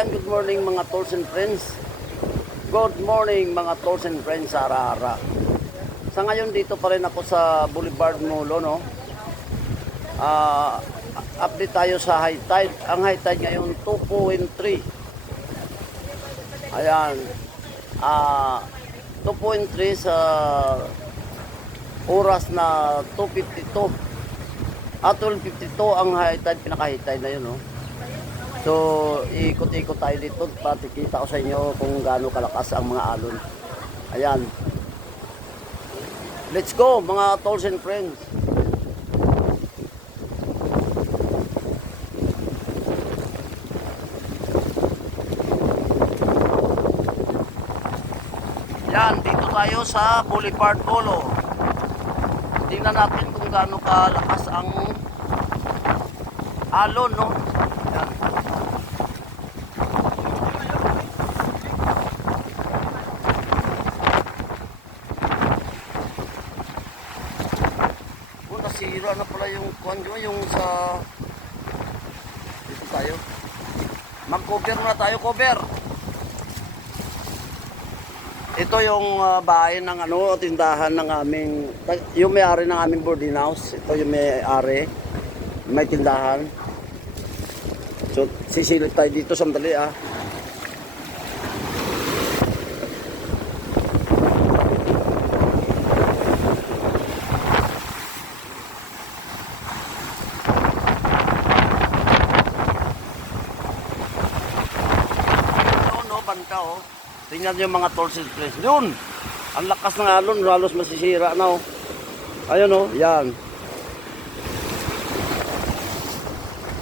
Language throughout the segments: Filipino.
Ayan, good morning mga tools and friends. Good morning mga tools and friends sa Ara-Ara. Sa ngayon dito pa rin ako sa Boulevard Molo, no? Ah, update tayo sa high tide. Ang high tide ngayon 2.3. Ayan. Ah, 2.3 sa oras na 2.52. At 12.52 ang high tide, pinaka-high tide na yun, no? So, ikot-ikot tayo dito para kita ko sa inyo kung gaano kalakas ang mga alon. Ayan. Let's go, mga tolls and friends. Yan, dito tayo sa Boulevard Polo. Tingnan natin kung gaano kalakas ang alon, no? Yan. Oh, nasira na pala yung kwan ko, yung sa... Dito tayo. Mag-cover muna tayo, cover. Ito yung ah, bahay ng ano, tindahan ng aming, yung may-ari ng aming boarding house. Ito yung may-ari. May tindahan. So, sisilip tayo dito sandali ah. Banta oh. Tingnan niyo yung mga and place. Yun! Ang lakas ng alon, halos masisira na oh. Ayun oh, yan.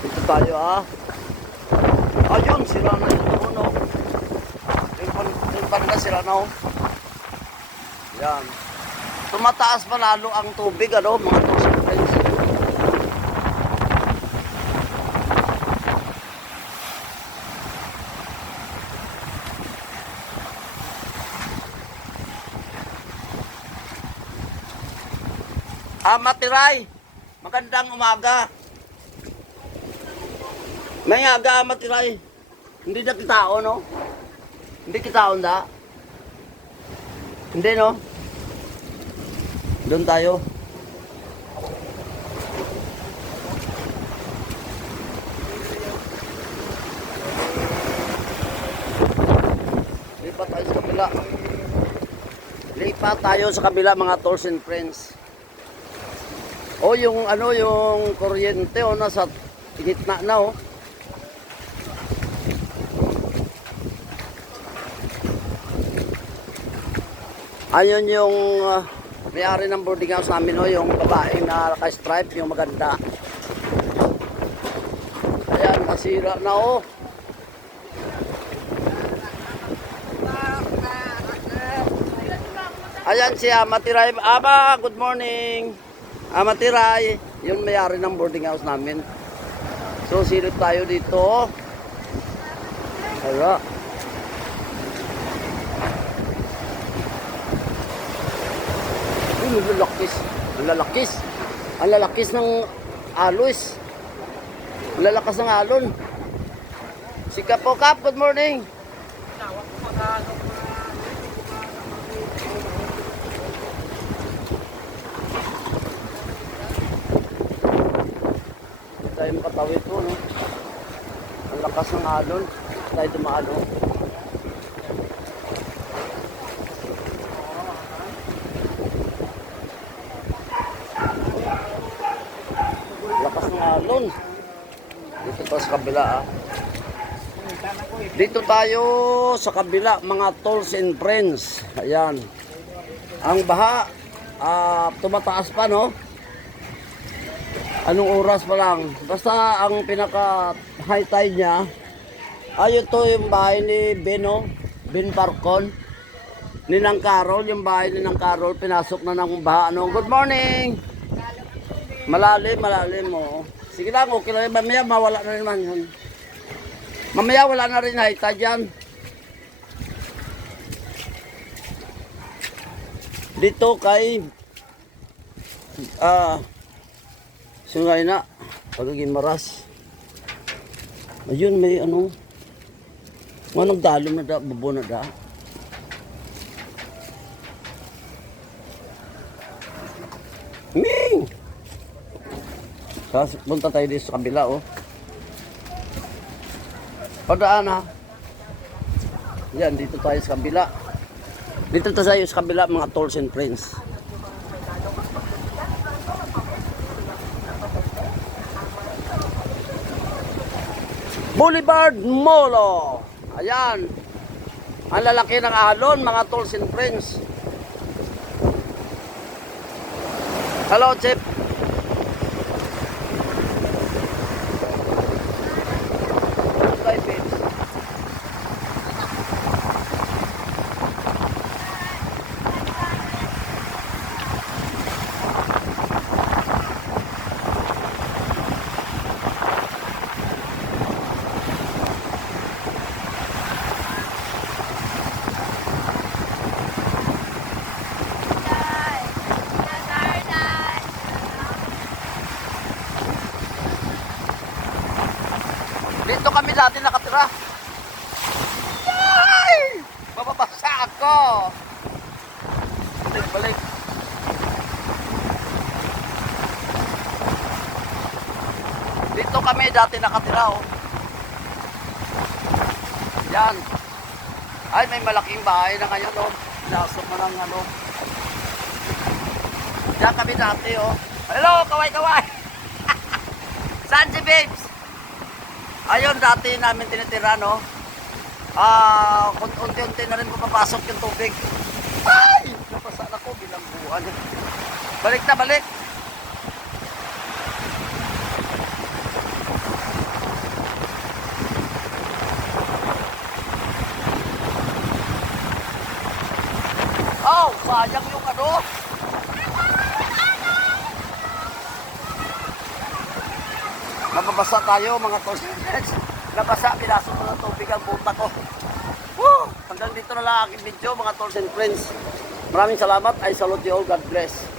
Dito tayo ah. Ayun, sira na yung ano. Yung, pan- yung banda sira na oh. Yan. Tumataas pa lalo ang tubig ano, mga tolls and place. Ah, Matiray. Magandang umaga. May aga, Matiray. Hindi na kitao, no? Hindi kitao da. Hindi, no? Doon tayo. Lipat tayo sa kabila. Lipat tayo sa kabila mga tools and friends. O yung ano yung kuryente o nasa gitna na oh. Ayun yung uh, may-ari ng boarding house namin oh, yung babaeng na naka-stripe, yung maganda. Ayan, nasira na oh. Ayan si Amatiray. Aba, good morning. Amatiray. Yun may-ari ng boarding house namin. So, silip tayo dito. Hala. Uy, lalakis. Ang lalakis. Ang lalakis ng alois. Ang lalakas ng alon. Si Kapo Kap, good morning. Hindi tayo makatawid po, no? Ang lakas ng alon. Tayo dumaan, no? Lakas ng alon. Dito pa sa kabila, ah. Dito tayo sa kabila, mga tolls and friends. Ayan. Ang baha, ah, tumataas pa, no? Anong oras pa lang? Basta ang pinaka high tide niya, ay ito yung bahay ni Beno, Ben Parcon. Ni Nang Carol, yung bahay ni Nang Carol, pinasok na ng baha. Ano? Good morning! Malalim, malalim mo. Sige lang, okay lang. Mamaya mawala na naman yun. Mamaya wala na rin high tide yan. Dito kay ah Sungay na. Pagiging maras. Ayun, may ano. Manong dalo na da, bubo na da. Ming! Sas, punta tayo dito sa kabila, oh. Padaan, ha? Yan, dito tayo sa kabila. Dito tayo sa kabila, mga tolls and friends. Boulevard Molo. Ayan. Ang lalaki ng alon, mga tolls and friends. Hello, Chip. Bye, babes. Dito kami dati nakatira. Ay! Mababasa ako. Balik, balik. Dito kami dati nakatira, oh. Yan. Ay, may malaking bahay na ngayon, oh. Pinasok mo ng ano. Diyan kami dati, oh. Hello, kaway-kaway. Saan si Babes? Ayun, dati namin tinitira, no? Ah, uh, unti-unti na rin pumapasok yung tubig. Ay! Napasa na ko bilang buwan. Balik na, balik. Oh, sayang yung. Mababasa tayo mga tolsines. Nabasa, pinasok ko ng tubig ang buta ko. Woo! Hanggang dito na lang aking video mga tolls and friends. Maraming salamat. I salute you all. God bless.